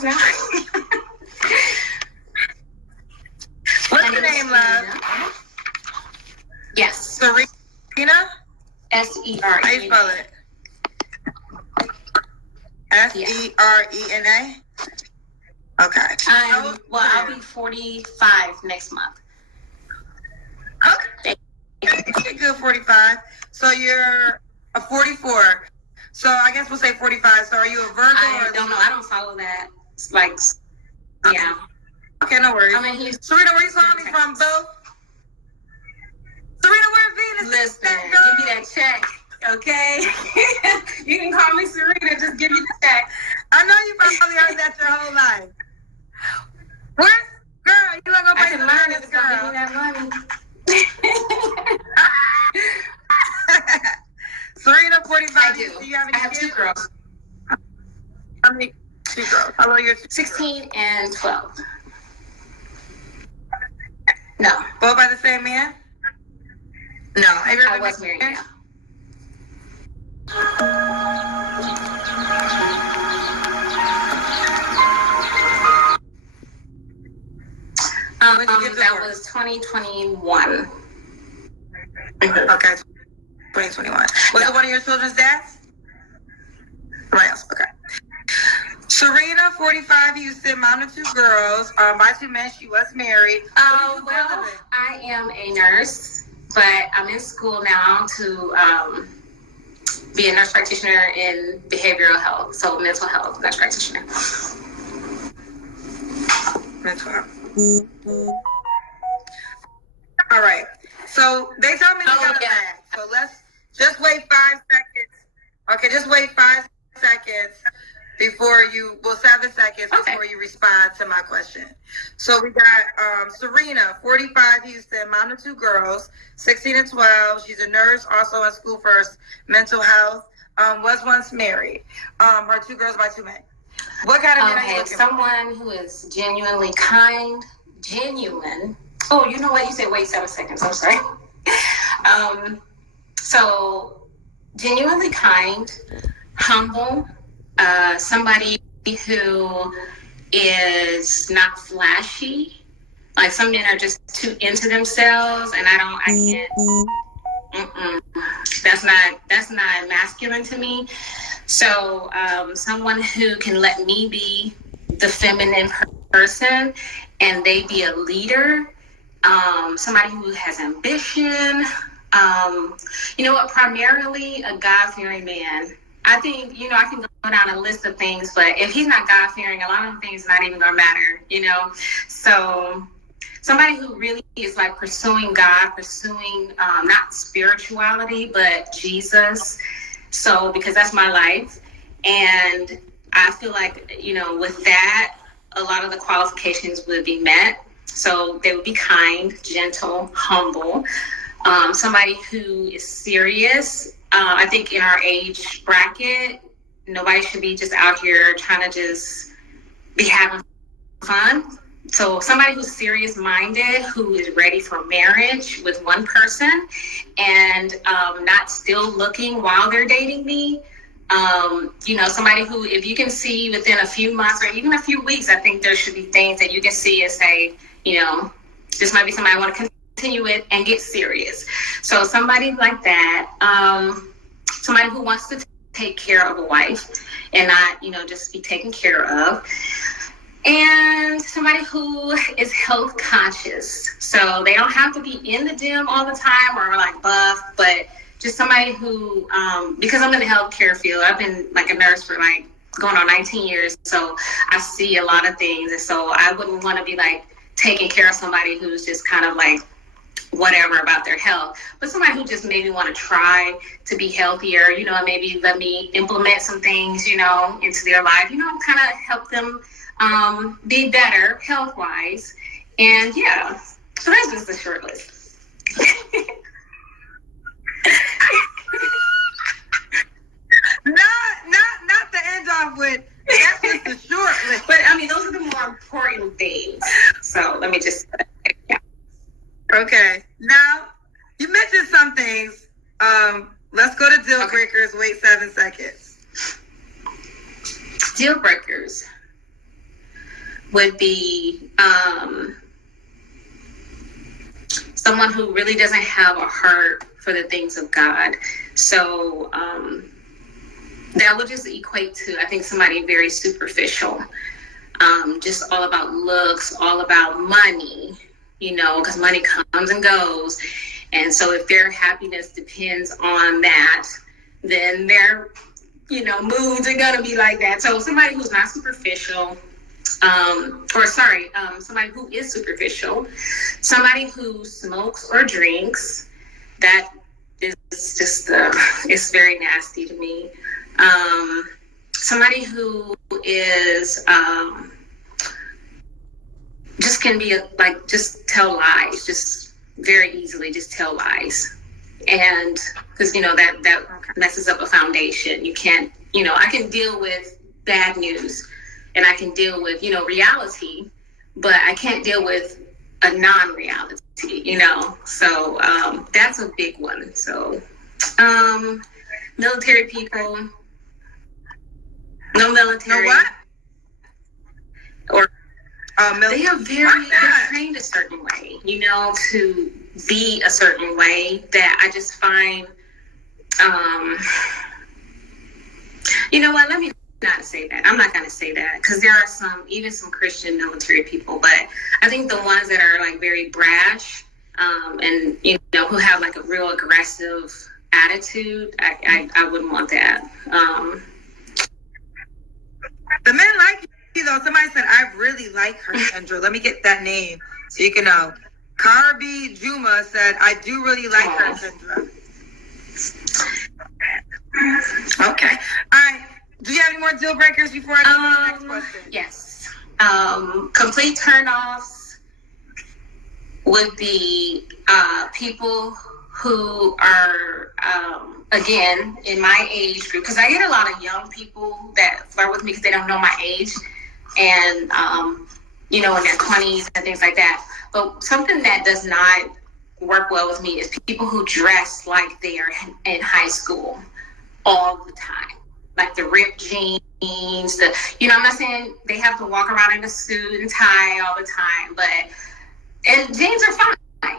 this now. What's your name, love? Yes. Serena? S-E-R-E. How you spell it? Serena? Okay. I'll be 45 next month. Okay. Good, 45. So you're a 44. So I guess we'll say 45. So are you a Virgo? I don't know. I don't follow that. It's like, yeah. Okay, no worries. I mean, Serena, where you calling me from, boo? Serena, where Venus? Listen, give me that check, okay? You can call me Serena. Just give me the check. I know you probably heard that your whole life. Where? Girl, you not gonna pay the money, girl. Give me that money. Serena, 45. I do. You have any I have kids? 2 girls. How many? 2 girls. How old are your 16 and 12. No. Both by the same man? No, Have you ever I was been married, yeah. When did you get That divorced? was 2021. Okay, 2021. Was it one of your children's dads? Somebody else. Okay. Serena, 45, Houston, mom of 2 girls, by 2 men. She was married. Well, I am a nurse, but I'm in school now to be a nurse practitioner in behavioral health, so mental health nurse practitioner. Mental health. All right. So they told me to go to that. So let's just wait 5 seconds. Okay, just wait 5 seconds before you, 7 seconds before you respond to my question. So we got Serena, 45, Houston, mom of 2 girls, 16 and 12. She's a nurse, also in school for mental health. Was once married. Her 2 girls by 2 men. What kind of man are you looking for? Someone who is genuinely kind, genuine. Oh, you know what? You said wait 7 seconds. I'm sorry. So genuinely kind, humble, somebody who is not flashy. Like some men are just too into themselves, and I can't. That's not masculine to me. So someone who can let me be the feminine person, and they be a leader. Somebody who has ambition. You know what? Primarily a God-fearing man. I think, I can go down a list of things, but if he's not God-fearing, a lot of things not even gonna matter, So somebody who really is like pursuing God, pursuing not spirituality, but Jesus. So because that's my life, and I feel like with that, a lot of the qualifications would be met. So they would be kind, gentle, humble. Somebody who is serious. I think in our age bracket, nobody should be just out here trying to just be having fun. So somebody who's serious-minded, who is ready for marriage with one person, and not still looking while they're dating me. Somebody who, if you can see within a few months or even a few weeks, I think there should be things that you can see and say, this might be somebody I want to continue with and get serious. So somebody like that, somebody who wants to take care of a wife and not, just be taken care of. And somebody who is health conscious. So they don't have to be in the gym all the time or like buff, but just somebody who, because I'm in the healthcare field, I've been like a nurse for like going on 19 years. So I see a lot of things. And so I wouldn't want to be like taking care of somebody who's just kind of like whatever about their health, but somebody who just maybe want to try to be healthier, and maybe let me implement some things, into their life, kind of help them be better health-wise. And yeah, so that's just a short list. not to end off with, that's just a short list. But I mean, those are the more important things. So let me just, yeah. Okay. Now, you mentioned some things. Let's go to deal breakers. Wait 7 seconds. Deal breakers. would be someone who really doesn't have a heart for the things of God. So that would just equate to, I think, somebody very superficial, just all about looks, all about money, because money comes and goes. And so if their happiness depends on that, then their, moods are going to be like that. So somebody who's not superficial, somebody who is superficial, somebody who smokes or drinks, that is just, it's very nasty to me. Somebody who is, just can be just tell lies, just very easily just tell lies. And because, that messes up a foundation. You can't, I can deal with bad news and I can deal with, reality, but I can't deal with a non-reality, so that's a big one. So military people, no military. No what? Or they're trained a certain way, to be a certain way that I just find, let me not say that. I'm not going to say that because there are even some Christian military people, but I think the ones that are very brash, and, who have a real aggressive attitude, I wouldn't want that. The men like you though. Somebody said, I really like her, Kendra. Let me get that name so you can know. Carby Juma said, I do really like her, Kendra. Okay. All right. Do you have any more deal breakers before I go to the next question? Yes. Complete turnoffs would be people who are, again, in my age group, because I get a lot of young people that flirt with me because they don't know my age, and, in their 20s and things like that. But something that does not work well with me is people who dress like they are in high school all the time. Like the ripped jeans, I'm not saying they have to walk around in a suit and tie all the time, and jeans are fine, but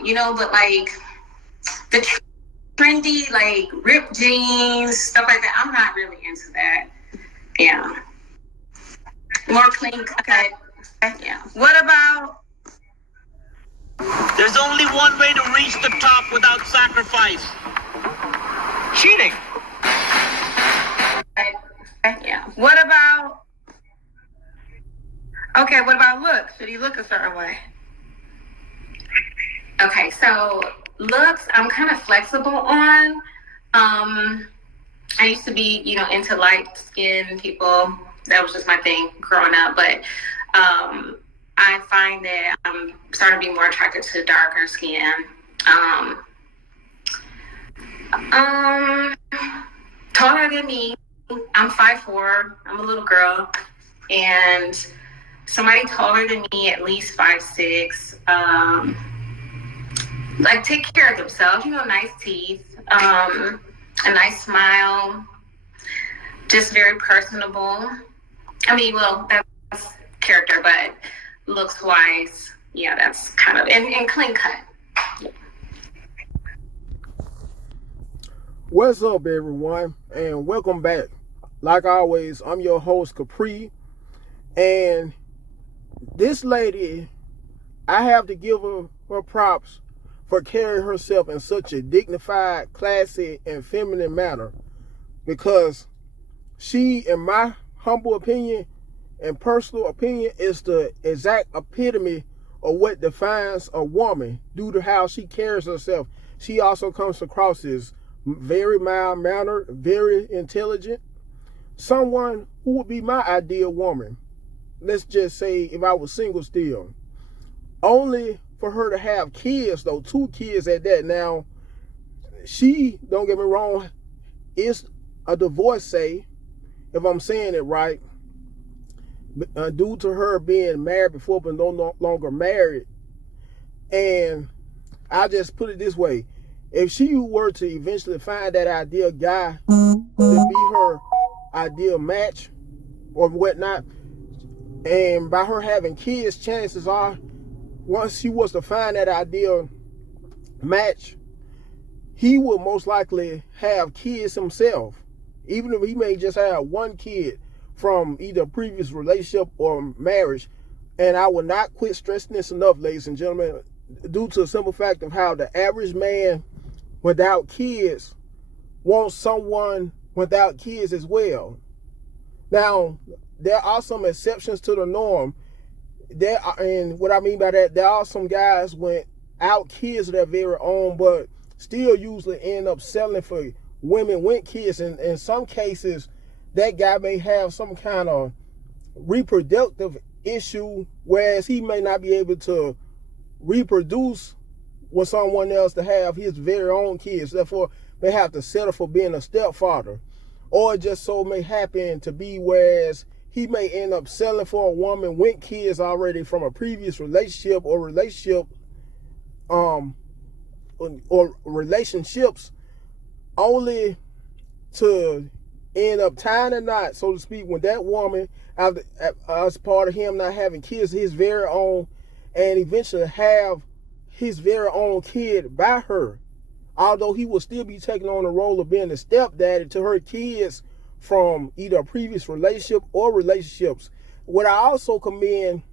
the trendy, ripped jeans, stuff like that, I'm not really into that. Yeah. More clean cut. Okay. Yeah. What about? There's only one way to reach the top without sacrifice. Cheating. Yeah. What about? Okay, what about looks? Should he look a certain way? Okay, so looks, I'm kind of flexible on. I used to be, into light skinned people. That was just my thing growing up. But I find that I'm starting to be more attracted to darker skin. Taller than me. I'm 5'4". I'm a little girl. And somebody taller than me, at least 5'6". Take care of themselves, nice teeth, a nice smile, just very personable. I mean, well, that's character, but looks wise, yeah, that's kind of, and clean cut. Yeah. What's up, everyone, and welcome back. Like always, I'm your host, Capri, and this lady, I have to give her props for carrying herself in such a dignified, classy, and feminine manner, because she, in my humble opinion and personal opinion, is the exact epitome of what defines a woman due to how she carries herself. She also comes across as very mild-mannered, very intelligent, someone who would be my ideal woman. Let's just say if I was single still. Only for her to have kids, though, 2 kids at that. Now, she, don't get me wrong, is a divorcee, if I'm saying it right, due to her being married before but no longer married. And I just put it this way: if she were to eventually find that ideal guy to be her ideal match or whatnot, And by her having kids, chances are, once she was to find that ideal match, he would most likely have kids himself, even if he may just have one kid from either a previous relationship or marriage. And I will not quit stressing this enough, ladies and gentlemen, due to the simple fact of how the average man without kids wants someone without kids as well. Now, there are some exceptions to the norm. And what I mean by that, there are some guys without kids of their very own, but still usually end up settling for women with kids. And in some cases, that guy may have some kind of reproductive issue, whereas he may not be able to reproduce with someone else to have his very own kids. Therefore, may have to settle for being a stepfather. Or it just so may happen to be whereas he may end up settling for a woman with kids already from a previous relationship or relationships, only to end up tying a knot, so to speak, when that woman, as part of him not having kids his very own, and eventually have his very own kid by her, although he will still be taking on the role of being a stepdaddy to her kids from either a previous relationship or relationships. What I also commend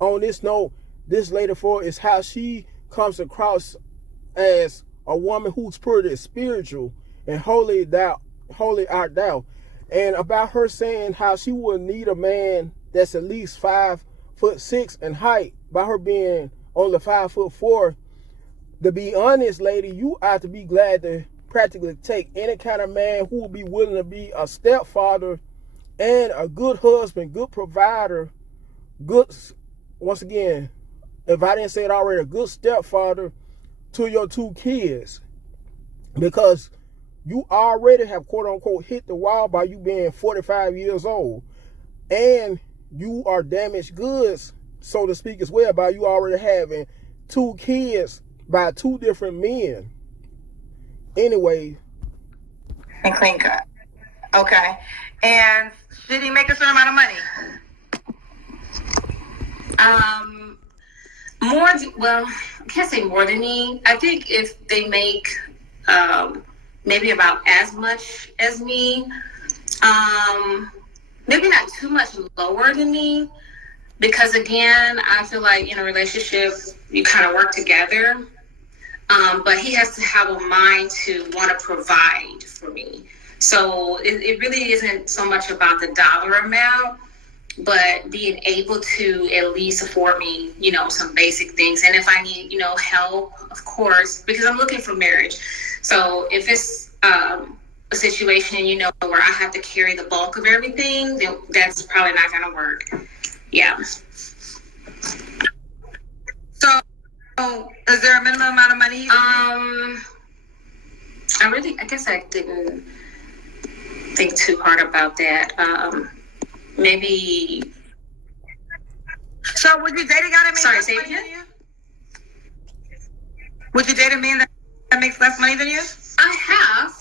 on this note, this lady for, is how she comes across as a woman who's pretty spiritual and holy art thou. And about her saying how she would need a man that's at least 5'6" in height, by her being only 5'4". To be honest, lady, you ought to be glad to practically take any kind of man who will be willing to be a stepfather and a good husband, good provider, good, once again, if I didn't say it already, a good stepfather to your two kids. Because you already have, quote unquote, hit the wall by you being 45 years old. And you are damaged goods, so to speak, as well, by you already having two kids by two different men. Anyway. And clean cut. Okay. And did he make a certain amount of money? Well, I can't say more than me. I think if they make maybe about as much as me, maybe not too much lower than me, because again, I feel like in a relationship, you kind of work together. But he has to have a mind to want to provide for me. So it really isn't so much about the dollar amount, but being able to at least afford me, some basic things. And if I need, help, of course, because I'm looking for marriage. So if it's a situation, where I have to carry the bulk of everything, then that's probably not going to work. Yeah. So, is there a minimum amount of money? I guess I didn't think too hard about that. Maybe. So, would you date a guy that makes less money than you? Would you date a man that makes less money than you? I have.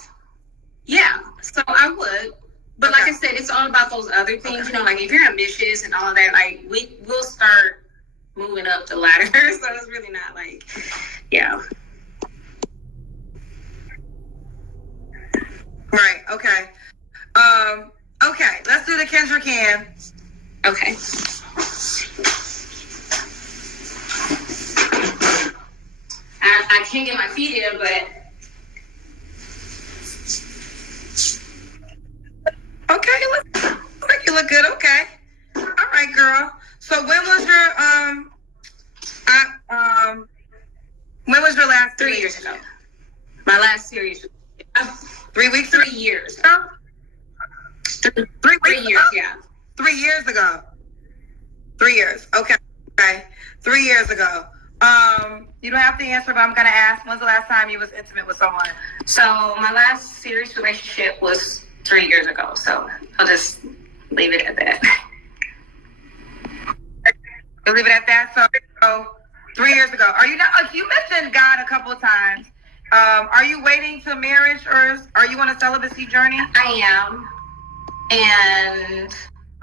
Yeah. So I would. But like I said, it's all about those other things. Like if you're ambitious and all that, like we'll start moving up the ladder. So it's really not like, yeah. Right. Okay. Okay. Let's do the Kendra Can. Okay. I can't get my feet in, but. Okay. Looks like you look good. Okay. All right, girl. So when was your last? 3 years ago. My last series. 3 weeks. 3 years. 3 years. Yeah. 3 years ago. 3 years. Okay. 3 years ago. You don't have to answer, but I'm gonna ask. When's the last time you was intimate with someone? So my last serious relationship was 3 years ago. So I'll just leave it at that. You'll leave it at that. So 3 years ago. Are you not? You mentioned God a couple of times. Are you waiting to marriage, or are you on a celibacy journey? I am. And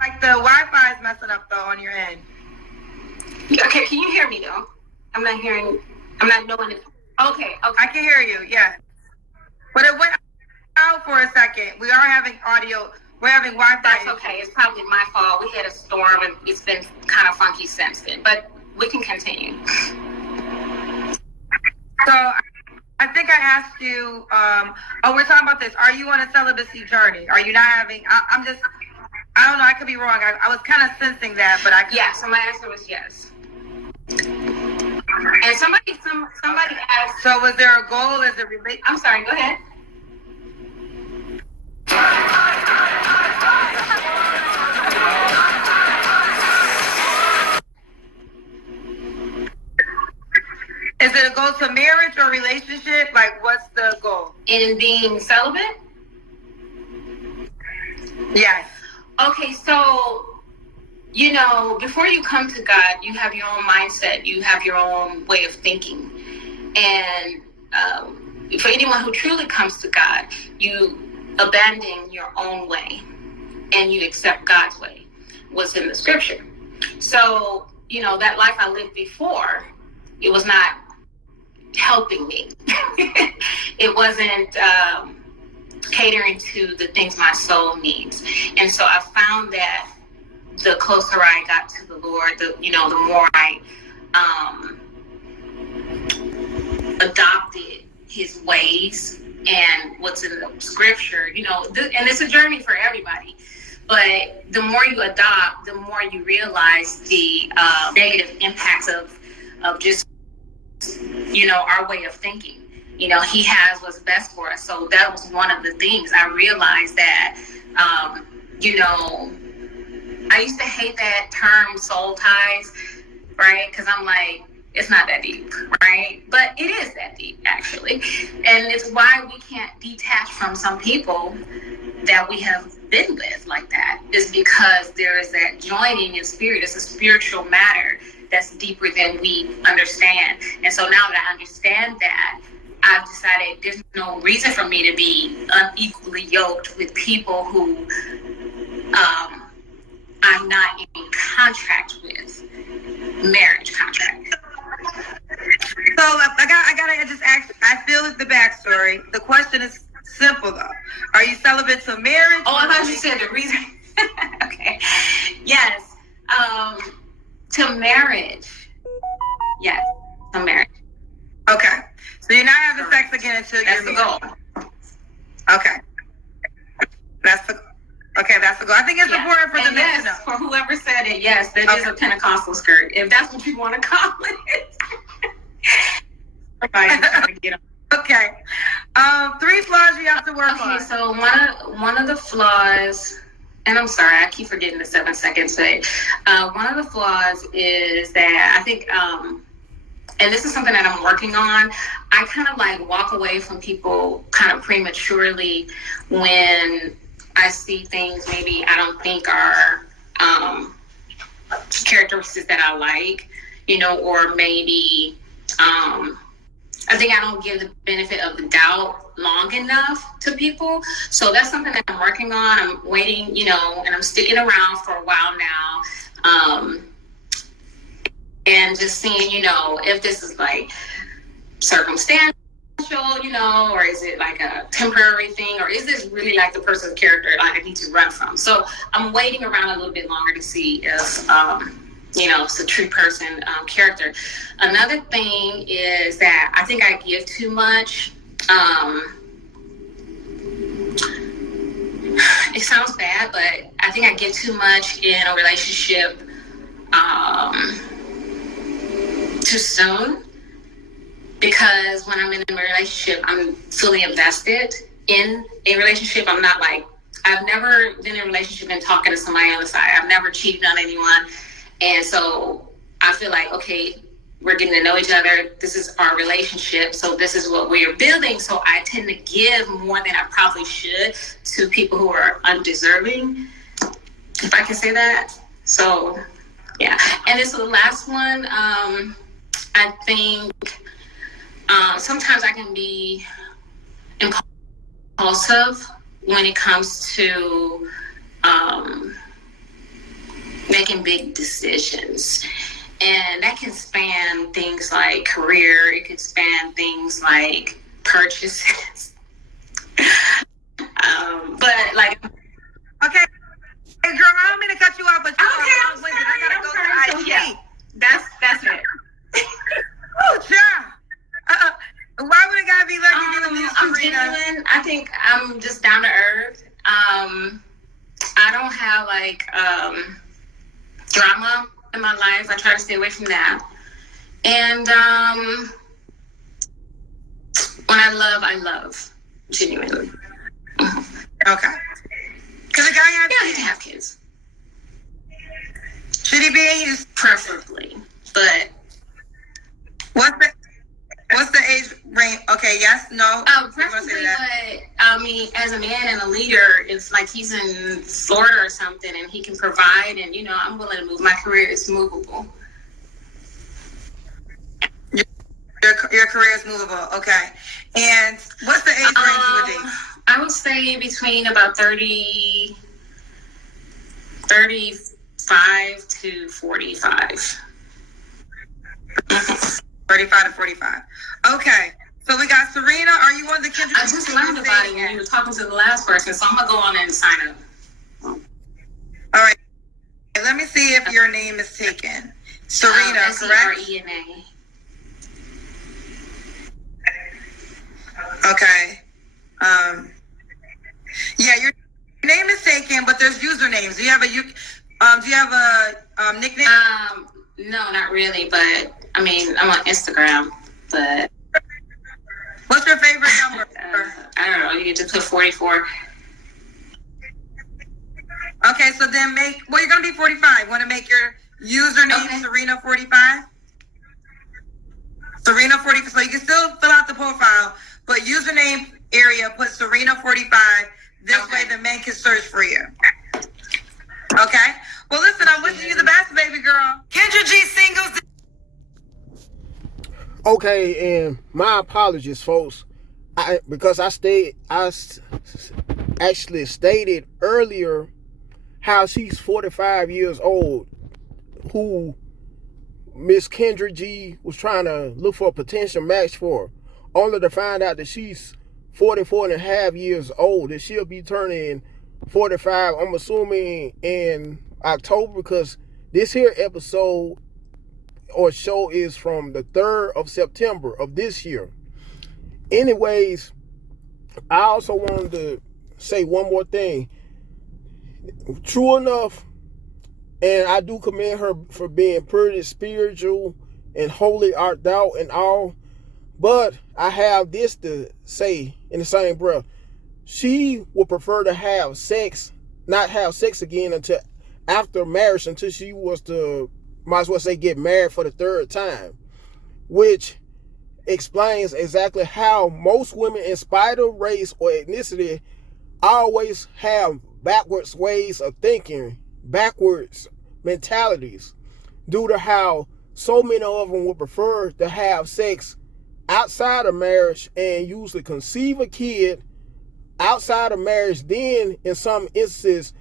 Like the Wi-Fi is messing up though on your end. Okay, can you hear me though? I'm not knowing it. Okay. I can hear you, yeah. But it went out for a second. We are having audio. We're having Wi-Fi. That's okay. It's probably my fault. We had a storm and it's been kind of funky since then. But we can continue. So I think I asked you, we're talking about this. Are you on a celibacy journey? Are you not having, I don't know, I could be wrong. I was kind of sensing that, but Yeah, so my answer was yes. And somebody asked. So was there a goal as a relate? I'm sorry, go ahead. Is it a goal to marriage or relationship? Like, what's the goal? In being celibate? Yes. Okay, so, before you come to God, you have your own mindset. You have your own way of thinking. And for anyone who truly comes to God, you abandon your own way and you accept God's way, what's in the scripture. So, that life I lived before, it was not helping me. It wasn't catering to the things my soul needs. And so I found that the closer I got to the Lord, the more I adopted his ways and what's in the scripture, and it's a journey for everybody. But the more you adopt, the more you realize the negative impacts of just, our way of thinking. He has what's best for us. So that was one of the things I realized that, I used to hate that term soul ties, right? Because I'm like, it's not that deep, right? But it is that deep, actually. And it's why we can't detach from some people that we have been with like that, is because there is that joining in spirit. It's a spiritual matter that's deeper than we understand. And so now that I understand that, I've decided there's no reason for me to be unequally yoked with people who I'm not in contract with, marriage contract. So I gotta just ask. I feel it's the backstory. The question is simple though. Are you celibate to marriage? Oh, I thought you said the reason. Okay. Yes. To marriage. Yes. To marriage. Okay. So you're not having sex again until that's you're the goal. Okay. That's the goal. I think it's important for the men to know. For whoever said it, yes, that is a Pentecostal skirt. If that's what you want to call it. Okay. 3 flaws you have to work on. Okay, so one of the flaws, and I'm sorry, I keep forgetting the 7 seconds, but one of the flaws is that I think, and this is something that I'm working on, I kind of like walk away from people kind of prematurely when I see things maybe I don't think are characteristics that I like, or maybe I think I don't give the benefit of the doubt long enough to people. So that's something that I'm working on. I'm waiting, and I'm sticking around for a while now. And just seeing, if this is like circumstantial, or is it like a temporary thing, or is this really like the person's character I need to run from? So I'm waiting around a little bit longer to see if, it's a true person character. Another thing is that I think I give too much. It sounds bad, but I think I give too much in a relationship too soon, because when I'm in a relationship, I'm fully invested in a relationship. I'm not like, I've never been in a relationship and talking to somebody on the side. I've never cheated on anyone. And so I feel like, okay, we're getting to know each other. This is our relationship. So this is what we are building. So I tend to give more than I probably should to people who are undeserving, if I can say that. So, yeah. And this is the last one. I think sometimes I can be impulsive when it comes to making big decisions. And that can span things like career, it could span things like purchases. But like, okay, hey girl, I don't mean to cut you off, but you are long-winded. I gotta go to IG. Yeah, that's it. Oh, yeah. Why would a guy be like you doing this, I'm Serena? genuine. I think I'm just down to earth. I don't have like drama in my life. I try to stay away from that. And when I love genuinely. Okay. Because a guy has I need to have kids. Should he be in his Preferably. But what's the age range? Okay, yes, no. preferably, but I mean, as a man and a leader, if like he's in Florida or something and he can provide, and I'm willing to move. My career is movable. Your career is movable. Okay. And what's the age range you would date? I would say between about 35 to 45. 35 to 45. Okay. So we got Serena. Are you on the Kendra? I just learned about it when you were talking to the last person, so I'm going to go on and sign up. All right. Let me see if your name is taken. Serena, correct? Serena. Okay. Yeah, your name is taken, but there's usernames. Do you have a nickname? No, not really, but I mean, I'm on Instagram, but what's your favorite number? I don't know. You can just put 44. Okay, so then you're gonna be 45. Want to make your username Serena 45? Serena 45. So you can still fill out the profile, but username area put Serena 45. This way the men can search for you. Okay? Well, listen, I'm wishing you the best, baby girl. Kendra G singles. Okay, and my apologies, folks. Because I actually stated earlier how she's 45 years old, who Miss Kendra G was trying to look for a potential match for, only to find out that she's 44 and a half years old, that she'll be turning 45, I'm assuming, in October, because this here episode or show is from the 3rd of September of this year. Anyways, I also wanted to say one more thing. True enough, and I do commend her for being pretty spiritual and holy art thou and all, but I have this to say in the same breath. She would prefer to have sex, not have sex again until after marriage, until she was to, might as well say, get married for the 3rd time, which explains exactly how most women, in spite of race or ethnicity, always have backwards ways of thinking, backwards mentalities, due to how so many of them would prefer to have sex outside of marriage and usually conceive a kid outside of marriage, then in some instances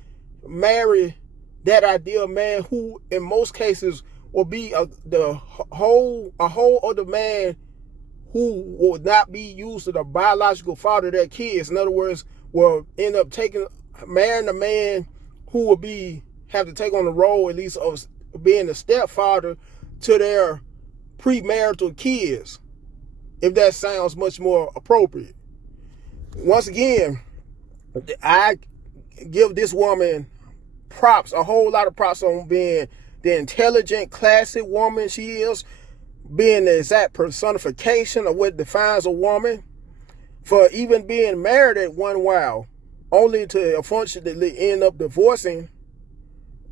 marry that ideal man, who in most cases will be a whole other man who will not be used as the biological father of their kids. In other words, will end up marrying a man who will have to take on the role, at least, of being the stepfather to their premarital kids, if that sounds much more appropriate. Once again, I give this woman props, a whole lot of props, on being the intelligent, classy woman she is, being the exact personification of what defines a woman, for even being married at one while, only to unfortunately end up divorcing.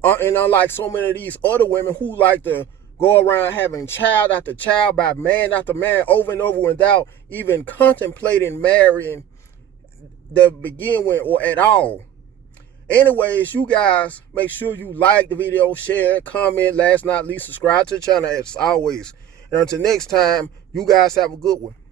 And unlike so many of these other women who like to go around having child after child by man after man over and over without even contemplating marrying to begin with or at all. Anyways, you guys, make sure you like the video, share, comment, last not least, subscribe to the channel as always. And until next time, you guys have a good one.